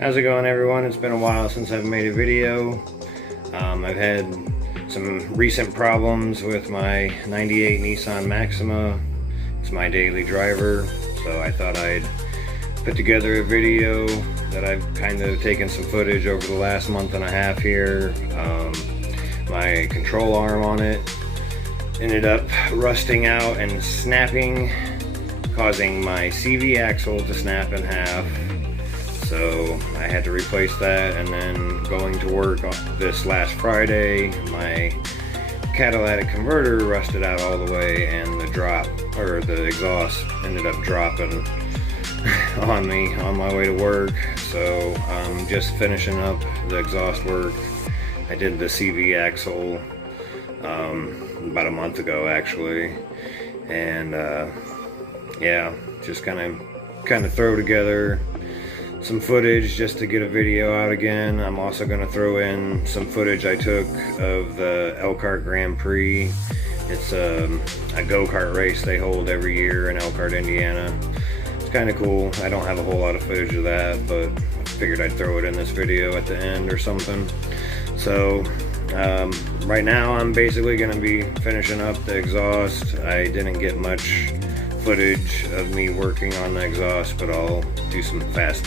How's it going, everyone? It's been a while since I've made a video. I've had some recent problems with my 98 Nissan Maxima. It's my daily driver, so I thought I'd put together a video that I've kind of taken some footage over the last month and a half here. My control arm on it ended up rusting out and snapping, causing my CV axle to snap in half. So I had to replace that, and then going to work this last Friday, my catalytic converter rusted out all the way, and the exhaust ended up dropping on me on my way to work. So I'm just finishing up the exhaust work. I did the CV axle about a month ago, actually, and yeah, just kind of throw together some footage just to get a video out again. I'm also going to throw in some footage I took of the Elkhart Grand Prix. It's a go-kart race they hold every year in Elkhart, Indiana. It's kind of cool. I don't have a whole lot of footage of that, but I figured I'd throw it in this video at the end or something. So right now I'm basically going to be finishing up the exhaust. I didn't get much footage of me working on the exhaust, but I'll do some fast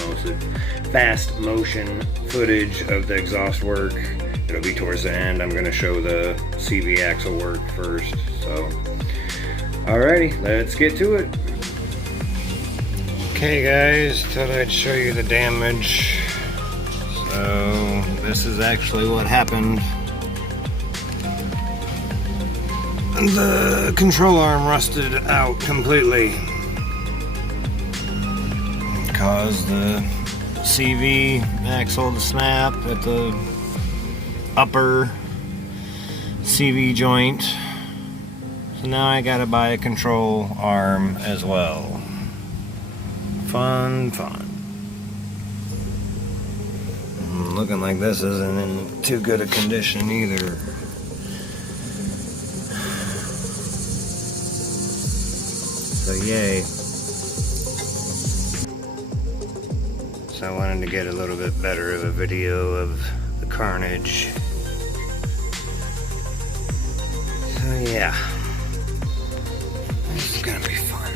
motion footage of the exhaust work. It'll be towards the end. I'm going to show the CV axle work first. So alrighty, let's get to it. Okay guys, thought I'd show you the damage. So this is actually what happened. The control arm rusted out completely. Caused the CV axle to snap at the upper CV joint. So now I gotta buy a control arm as well. Fun. Looking like this isn't in too good a condition either. So yay. So I wanted to get a little bit better of a video of the carnage. So yeah. This is gonna be fun.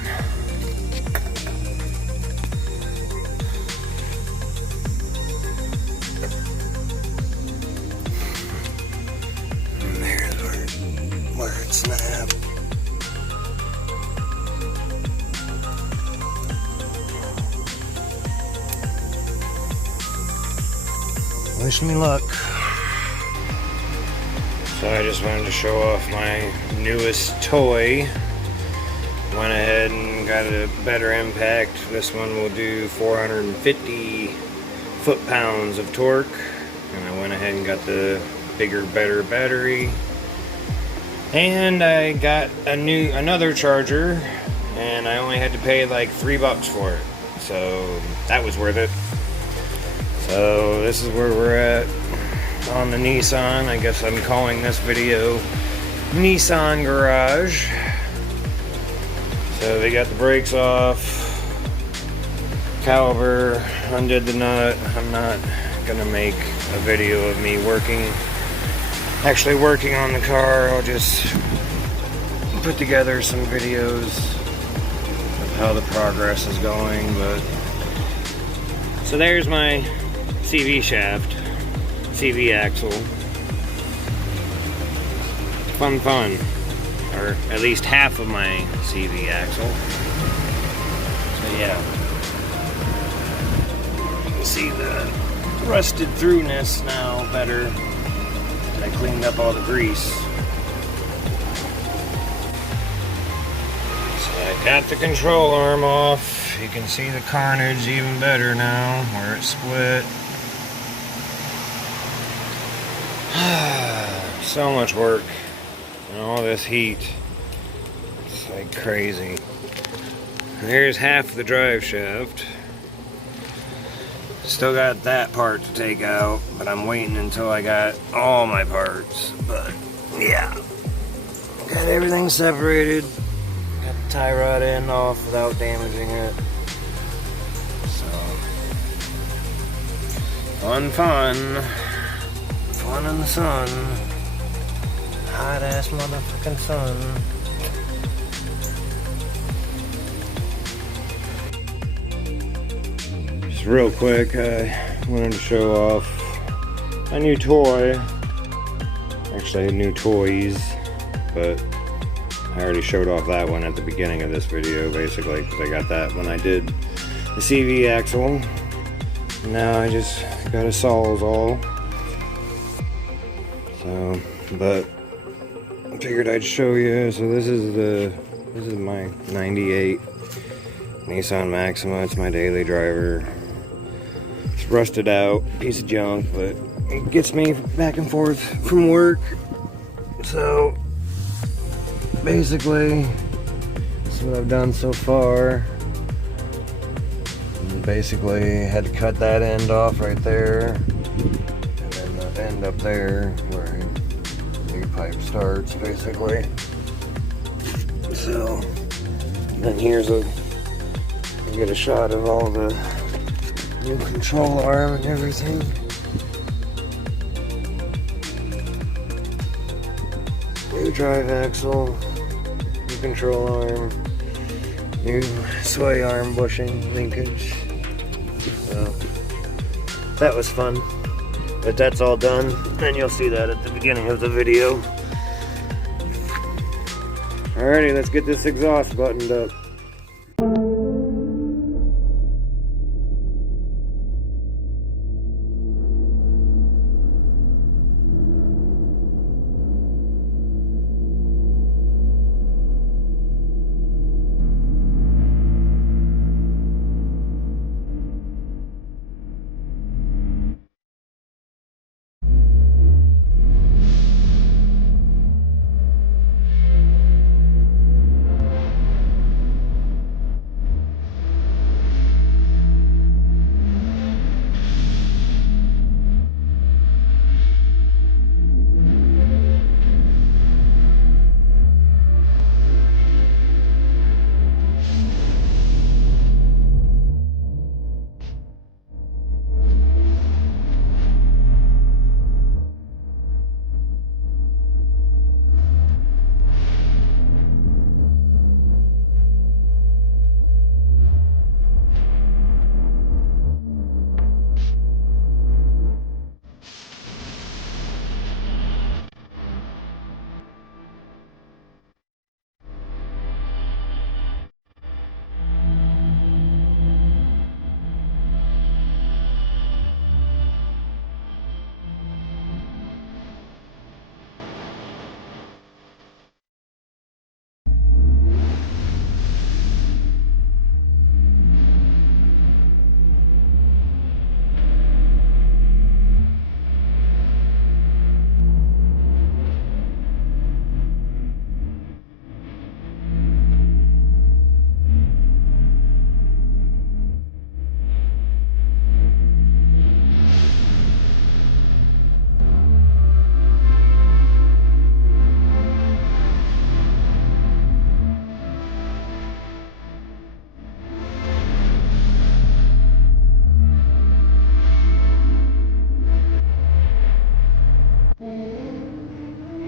And there's where it snapped. Wish me luck. So I just wanted to show off my newest toy. Went ahead and got a better impact. This one will do 450 foot-pounds of torque. And I went ahead and got the bigger, better battery. And I got another charger, and I only had to pay like $3 for it. So that was worth it. So this is where we're at on the Nissan. I guess I'm calling this video Nissan Garage. So they got the brakes off, caliper, undid the nut. I'm not gonna make a video of me actually working on the car. I'll just put together some videos of how the progress is going. But so there's my CV shaft, CV axle. Fun. Or at least half of my CV axle. So yeah. You can see the rusted throughness now better. I cleaned up all the grease. So I got the control arm off. You can see the carnage even better now, where it split. So much work and all this heat. It's like crazy. Here's half the drive shaft. Still got that part to take out, but I'm waiting until I got all my parts. But yeah, got everything separated. Got the tie rod end off without damaging it. So Fun. Fun in the sun. Hot ass motherfucking sun. Just real quick, I wanted to show off a new toy. Actually, new toys, but I already showed off that one at the beginning of this video, basically, because I got that when I did the CV axle. Now I just got a Sawzall. So, but I figured I'd show you. So this is my 98 Nissan Maxima. It's my daily driver. It's rusted out, piece of junk, but it gets me back and forth from work. So basically, that's what I've done so far. Basically, had to cut that end off right there, and then the end up there where the new pipe starts, basically. So then here's you get a shot of all the new control arm and everything. New drive axle, new control arm, new sway arm bushing linkage. So that was fun, but that's all done, and you'll see that at the beginning of the video. Alrighty, let's get this exhaust buttoned up.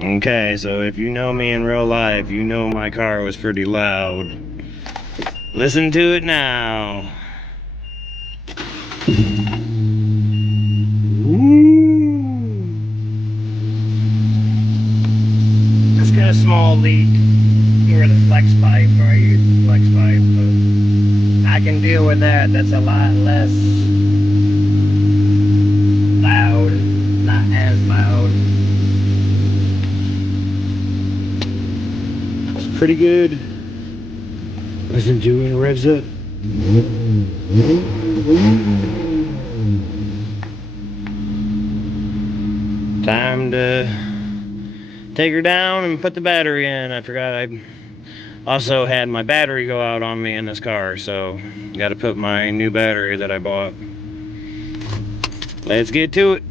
Okay, so if you know me in real life, you know my car was pretty loud. Listen to it now. Just got a small leak near the flex pipe where I use the flex pipe, but I can deal with that. That's a lot less loud, not as loud. It's pretty good. Listen to it, revs up. Time to take her down and put the battery in. I forgot I also had my battery go out on me in this car, so got to put my new battery that I bought. Let's get to it.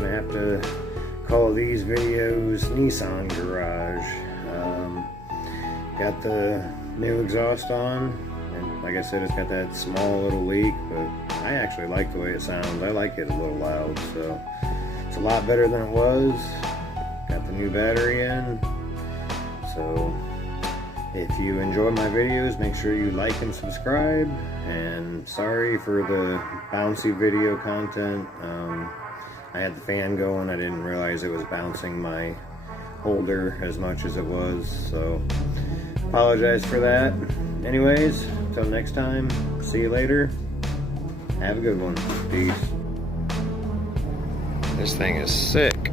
gonna have to call these videos Nissan Garage. Got the new exhaust on, and like I said, it's got that small little leak, but I actually like the way it sounds. I like it a little loud, so it's a lot better than it was. Got the new battery in, so if you enjoy my videos, make sure you like and subscribe. And sorry for the bouncy video content. I had the fan going. I didn't realize it was bouncing my holder as much as it was, so apologize for that. Anyways, until next time, see you later. Have a good one. Peace. This thing is sick.